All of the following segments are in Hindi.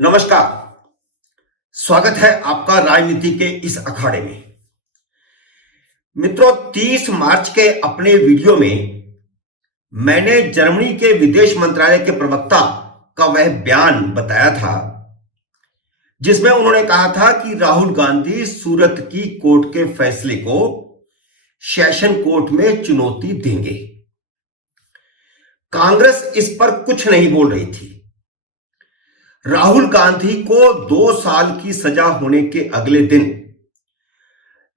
नमस्कार। स्वागत है आपका राजनीति के इस अखाड़े में। मित्रों, 30 मार्च के अपने वीडियो में मैंने जर्मनी के विदेश मंत्रालय के प्रवक्ता का वह बयान बताया था जिसमें उन्होंने कहा था कि राहुल गांधी सूरत की कोर्ट के फैसले को सेशन कोर्ट में चुनौती देंगे। कांग्रेस इस पर कुछ नहीं बोल रही थी। राहुल गांधी को 2 साल की सजा होने के अगले दिन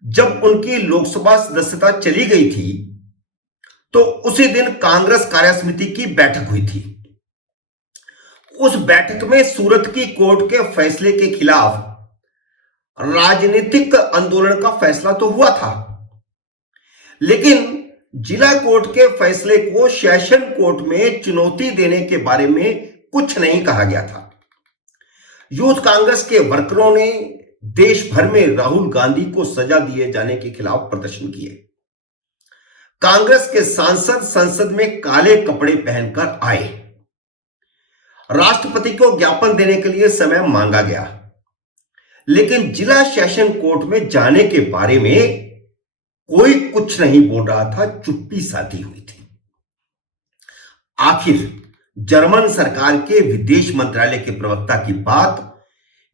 जब उनकी लोकसभा सदस्यता चली गई थी तो उसी दिन कांग्रेस कार्यसमिति की बैठक हुई थी। उस बैठक में सूरत की कोर्ट के फैसले के खिलाफ राजनीतिक आंदोलन का फैसला तो हुआ था, लेकिन जिला कोर्ट के फैसले को सेशन कोर्ट में चुनौती देने के बारे में कुछ नहीं कहा गया था। यूथ कांग्रेस के वर्करों ने देश भर में राहुल गांधी को सजा दिए जाने के खिलाफ प्रदर्शन किए। कांग्रेस के सांसद संसद में काले कपड़े पहनकर आए। राष्ट्रपति को ज्ञापन देने के लिए समय मांगा गया, लेकिन जिला सेशन कोर्ट में जाने के बारे में कोई कुछ नहीं बोल रहा था। चुप्पी साधी हुई थी। आखिर जर्मन सरकार के विदेश मंत्रालय के प्रवक्ता की बात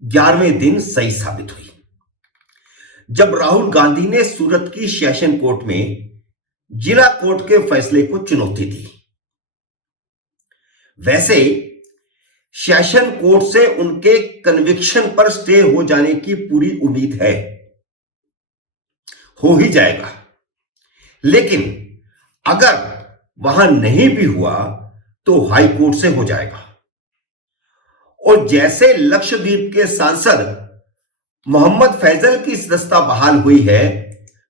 11वें दिन सही साबित हुई, जब राहुल गांधी ने सूरत की सेशन कोर्ट में जिला कोर्ट के फैसले को चुनौती दी। वैसे सेशन कोर्ट से उनके कन्विक्शन पर स्टे हो जाने की पूरी उम्मीद है, हो ही जाएगा। लेकिन अगर वहां नहीं भी हुआ तो हाई कोर्ट से हो जाएगा। और जैसे लक्षद्वीप के सांसद मोहम्मद फैजल की सदस्यता बहाल हुई है,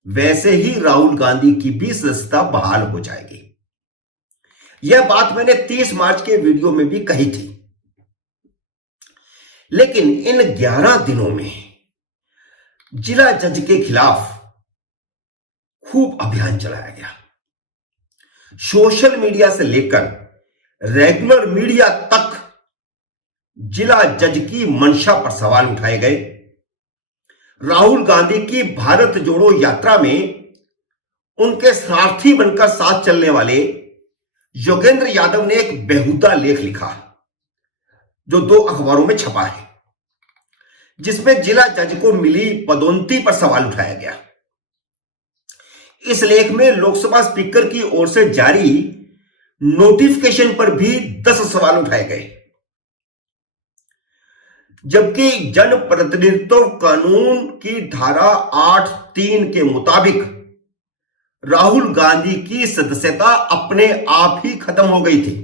वैसे ही राहुल गांधी की भी सदस्यता बहाल हो जाएगी। यह बात मैंने 30 मार्च के वीडियो में भी कही थी। लेकिन इन 11 दिनों में जिला जज के खिलाफ खूब अभियान चलाया गया। सोशल मीडिया से लेकर रेगुलर मीडिया तक जिला जज की मंशा पर सवाल उठाए गए। राहुल गांधी की भारत जोड़ो यात्रा में उनके सारथी बनकर साथ चलने वाले योगेंद्र यादव ने एक बेहुदा लेख लिखा जो 2 अखबारों में छपा है, जिसमें जिला जज को मिली पदोन्नति पर सवाल उठाया गया। इस लेख में लोकसभा स्पीकर की ओर से जारी नोटिफिकेशन पर भी 10 सवाल उठाए गए, जबकि जनप्रतिनिधित्व कानून की धारा 8(3) के मुताबिक राहुल गांधी की सदस्यता अपने आप ही खत्म हो गई थी।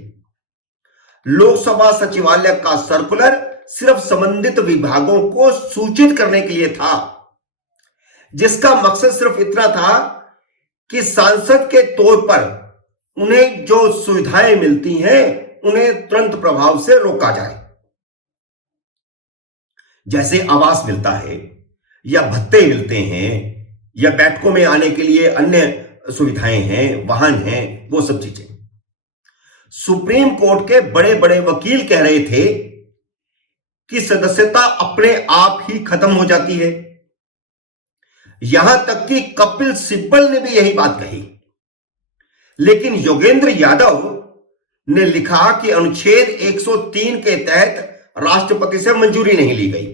लोकसभा सचिवालय का सर्कुलर सिर्फ संबंधित विभागों को सूचित करने के लिए था, जिसका मकसद सिर्फ इतना था कि सांसद के तौर पर उन्हें जो सुविधाएं मिलती हैं उन्हें तुरंत प्रभाव से रोका जाए। जैसे आवास मिलता है या भत्ते मिलते हैं या बैठकों में आने के लिए अन्य सुविधाएं हैं, वाहन हैं, वो सब चीजें। सुप्रीम कोर्ट के बड़े बड़े वकील कह रहे थे कि सदस्यता अपने आप ही खत्म हो जाती है। यहां तक कि कपिल सिब्बल ने भी यही बात कही। लेकिन योगेंद्र यादव ने लिखा कि अनुच्छेद 103 के तहत राष्ट्रपति से मंजूरी नहीं ली गई।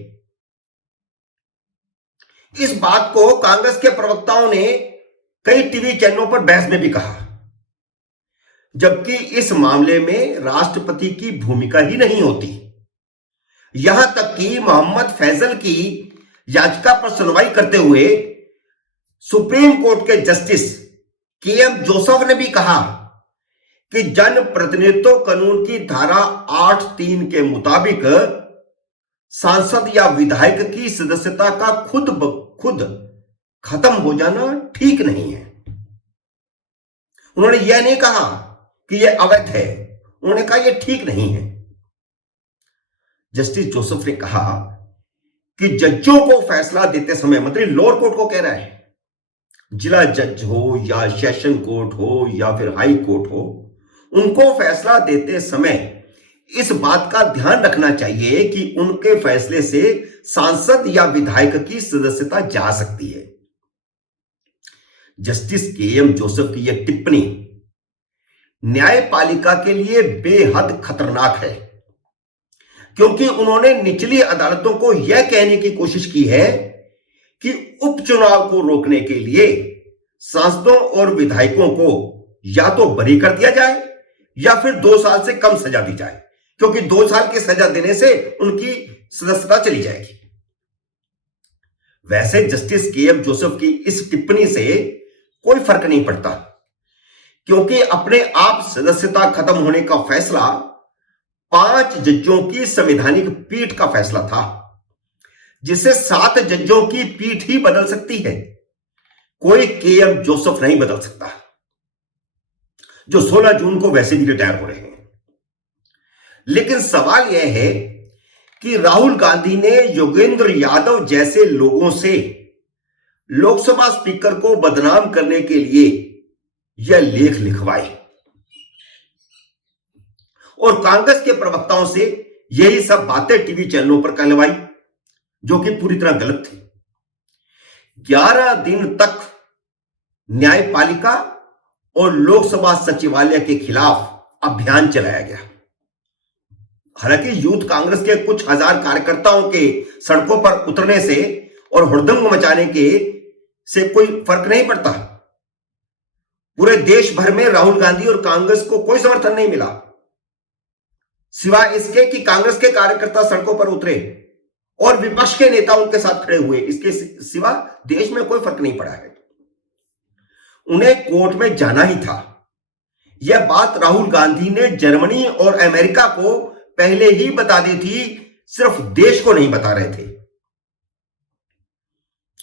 इस बात को कांग्रेस के प्रवक्ताओं ने कई टीवी चैनलों पर बहस में भी कहा, जबकि इस मामले में राष्ट्रपति की भूमिका ही नहीं होती। यहां तक कि मोहम्मद फैजल की याचिका पर सुनवाई करते हुए सुप्रीम कोर्ट के जस्टिस के.एम. जोसेफ ने भी कहा कि जनप्रतिनिधित्व कानून की धारा 8(3) के मुताबिक सांसद या विधायक की सदस्यता का खुद खत्म हो जाना ठीक नहीं है। उन्होंने यह नहीं कहा कि यह अवैध है, उन्होंने कहा यह ठीक नहीं है। जस्टिस जोसेफ ने कहा कि जजों को फैसला देते समय, मंत्री लोअर कोर्ट को कह रहा है, जिला जज हो या सेशन कोर्ट हो या फिर हाई कोर्ट हो, उनको फैसला देते समय इस बात का ध्यान रखना चाहिए कि उनके फैसले से सांसद या विधायक की सदस्यता जा सकती है। Justice KM. जोसेफ की यह टिप्पणी न्यायपालिका के लिए बेहद खतरनाक है, क्योंकि उन्होंने निचली अदालतों को यह कहने की कोशिश की है कि उपचुनाव को रोकने के लिए सांसदों और विधायकों को या तो बरी कर दिया जाए या फिर 2 साल से कम सजा दी जाए, क्योंकि 2 साल की सजा देने से उनकी सदस्यता चली जाएगी। वैसे जस्टिस के.एम. जोसेफ की इस टिप्पणी से कोई फर्क नहीं पड़ता, क्योंकि अपने आप सदस्यता खत्म होने का फैसला 5 जजों की संवैधानिक पीठ का फैसला था, जिसे 7 जजों की पीठ ही बदल सकती है। कोई के.एम. जोसेफ नहीं बदल सकता, जो 16 जून को वैसे भी रिटायर हो रहे हैं। लेकिन सवाल यह है कि राहुल गांधी ने योगेंद्र यादव जैसे लोगों से लोकसभा स्पीकर को बदनाम करने के लिए यह लेख लिखवाए और कांग्रेस के प्रवक्ताओं से यही सब बातें टीवी चैनलों पर कहलवाई, जो कि पूरी तरह गलत थी। 11 दिन तक न्यायपालिका और लोकसभा सचिवालय के खिलाफ अभियान चलाया गया। हालांकि यूथ कांग्रेस के कुछ हजार कार्यकर्ताओं के सड़कों पर उतरने से और हुड़दंग मचाने के से कोई फर्क नहीं पड़ता। पूरे देश भर में राहुल गांधी और कांग्रेस को कोई समर्थन नहीं मिला, सिवाय इसके कि कांग्रेस के कार्यकर्ता सड़कों पर उतरे और विपक्ष के नेता उनके साथ खड़े हुए। इसके सिवा देश में कोई फर्क नहीं पड़ा है। उन्हें कोर्ट में जाना ही था। यह बात राहुल गांधी ने जर्मनी और अमेरिका को पहले ही बता दी थी, सिर्फ देश को नहीं बता रहे थे।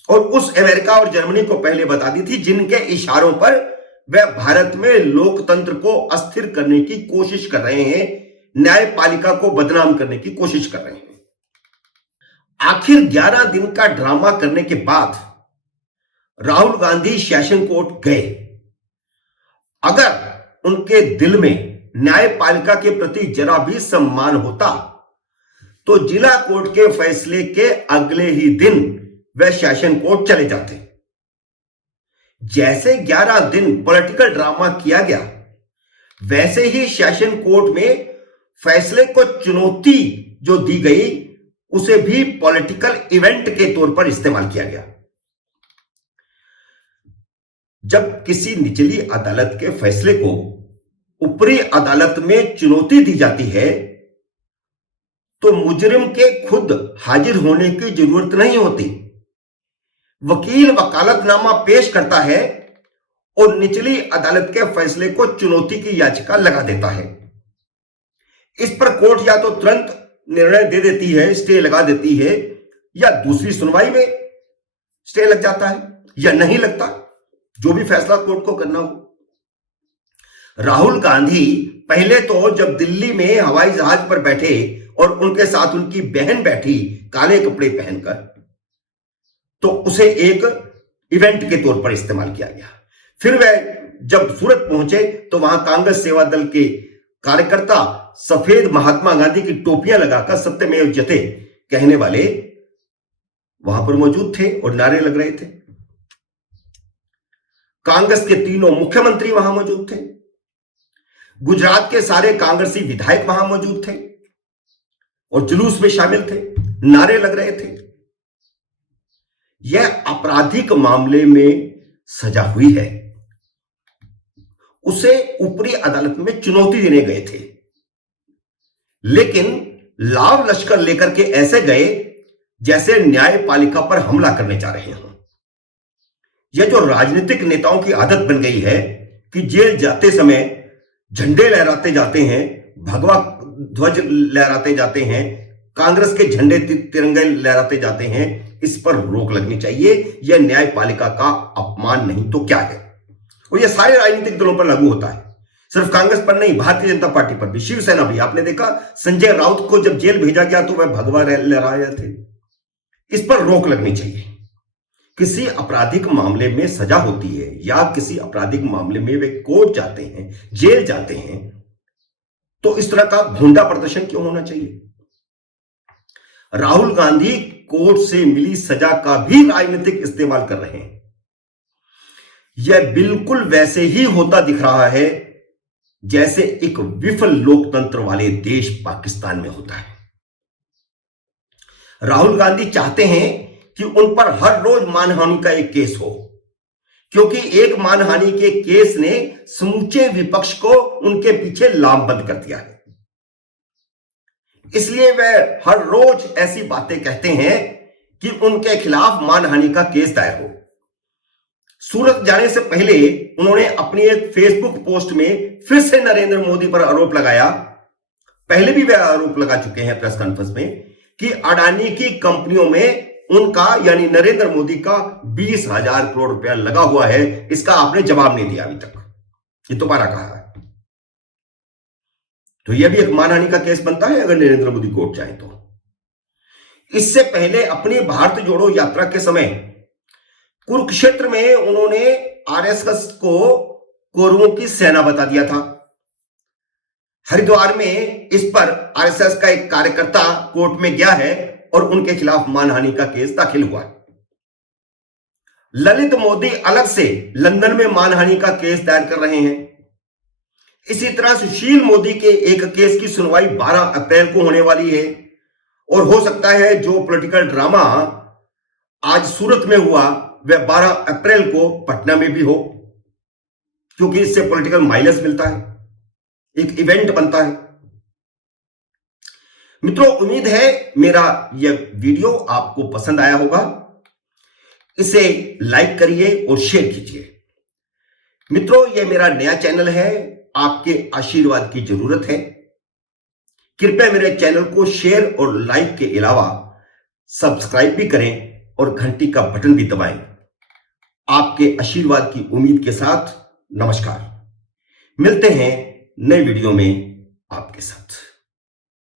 और उस अमेरिका और जर्मनी को पहले बता दी थी जिनके इशारों पर वह भारत में लोकतंत्र को अस्थिर करने की कोशिश कर रहे हैं, न्यायपालिका को बदनाम करने की कोशिश कर रहे हैं। आखिर 11 दिन का ड्रामा करने के बाद राहुल गांधी सेशन कोर्ट गए। अगर उनके दिल में न्यायपालिका के प्रति जरा भी सम्मान होता तो जिला कोर्ट के फैसले के अगले ही दिन वह सेशन कोर्ट चले जाते। जैसे 11 दिन पॉलिटिकल ड्रामा किया गया, वैसे ही सेशन कोर्ट में फैसले को चुनौती जो दी गई, उसे भी पॉलिटिकल इवेंट के तौर पर इस्तेमाल किया गया। जब किसी निचली अदालत के फैसले को ऊपरी अदालत में चुनौती दी जाती है, तो मुजरिम के खुद हाजिर होने की जरूरत नहीं होती। वकील वकालतनामा पेश करता है और निचली अदालत के फैसले को चुनौती की याचिका लगा देता है। इस पर कोर्ट या तो तुरंत निर्णय दे देती है, स्टे लगा देती है, या दूसरी सुनवाई में स्टे लग जाता है या नहीं लगता, जो भी फैसला कोर्ट को करना हो। राहुल गांधी पहले तो जब दिल्ली में हवाई जहाज पर बैठे और उनके साथ उनकी बहन बैठी काले कपड़े पहनकर, तो उसे एक इवेंट के तौर पर इस्तेमाल किया गया। फिर वह जब सूरत पहुंचे तो वहां कांग्रेस सेवा दल के कार्यकर्ता सफेद महात्मा गांधी की टोपियां लगाकर सत्यमेव जयते कहने वाले वहां पर मौजूद थे और नारे लग रहे थे। कांग्रेस के तीनों मुख्यमंत्री वहां मौजूद थे। गुजरात के सारे कांग्रेसी विधायक वहां मौजूद थे और जुलूस में शामिल थे, नारे लग रहे थे। यह आपराधिक मामले में सजा हुई है, उसे ऊपरी अदालत में चुनौती देने गए थे, लेकिन लाव लश्कर लेकर के ऐसे गए जैसे न्यायपालिका पर हमला करने जा रहे हों। यह जो राजनीतिक नेताओं की आदत बन गई है कि जेल जाते समय झंडे लहराते जाते हैं, भगवा ध्वज लहराते जाते हैं, कांग्रेस के झंडे तिरंगे लहराते जाते हैं, इस पर रोक लगनी चाहिए। यह न्यायपालिका का अपमान नहीं तो क्या है। और यह सारे राजनीतिक दलों पर लागू होता है, सिर्फ कांग्रेस पर नहीं, भारतीय जनता पार्टी पर भी, शिवसेना भी। आपने देखा संजय राउत को जब जेल भेजा गया तो वह भगवा लहराए रहे थे। इस पर रोक लगनी चाहिए। किसी आपराधिक मामले में सजा होती है या किसी आपराधिक मामले में वे कोर्ट जाते हैं, जेल जाते हैं, तो इस तरह का भोंडा प्रदर्शन क्यों होना चाहिए? राहुल गांधी कोर्ट से मिली सजा का भी राजनीतिक इस्तेमाल कर रहे हैं। यह बिल्कुल वैसे ही होता दिख रहा है जैसे एक विफल लोकतंत्र वाले देश पाकिस्तान में होता है। राहुल गांधी चाहते हैं कि उन पर हर रोज मानहानि का एक केस हो, क्योंकि एक मानहानि के केस ने समूचे विपक्ष को उनके पीछे लामबंद कर दिया है। इसलिए वे हर रोज ऐसी बातें कहते हैं कि उनके खिलाफ मानहानि का केस दायर हो। सूरत जाने से पहले उन्होंने अपनी एक फेसबुक पोस्ट में फिर से नरेंद्र मोदी पर आरोप लगाया, पहले भी वे आरोप लगा चुके हैं प्रेस कॉन्फ्रेंस में, कि अडानी की कंपनियों में उनका यानी नरेंद्र मोदी का 20,000 करोड़ रुपया लगा हुआ है। इसका आपने जवाब नहीं दिया अभी तक, ये दोबारा कहा है। तो यह भी एक मानहानि का केस बनता है अगर नरेंद्र मोदी कोर्ट जाए तो। इससे पहले अपनी भारत जोड़ो यात्रा के समय कुरुक्षेत्र में उन्होंने आरएसएस को कौरवों की सेना बता दिया था। हरिद्वार में इस पर आरएसएस का एक कार्यकर्ता कोर्ट में गया है और उनके खिलाफ मानहानि का केस दाखिल हुआ है। ललित मोदी अलग से लंदन में मानहानि का केस दायर कर रहे हैं। इसी तरह सुशील मोदी के एक केस की सुनवाई 12 अप्रैल को होने वाली है और हो सकता है जो पॉलिटिकल ड्रामा आज सूरत में हुआ वह 12 अप्रैल को पटना में भी हो, क्योंकि इससे पॉलिटिकल माइलेज मिलता है, एक इवेंट बनता है। मित्रों, उम्मीद है मेरा यह वीडियो आपको पसंद आया होगा। इसे लाइक करिए और शेयर कीजिए। मित्रों, यह मेरा नया चैनल है, आपके आशीर्वाद की जरूरत है। कृपया मेरे चैनल को शेयर और लाइक के अलावा सब्सक्राइब भी करें और घंटी का बटन भी दबाएं। आपके आशीर्वाद की उम्मीद के साथ नमस्कार। मिलते हैं नए वीडियो में आपके साथ।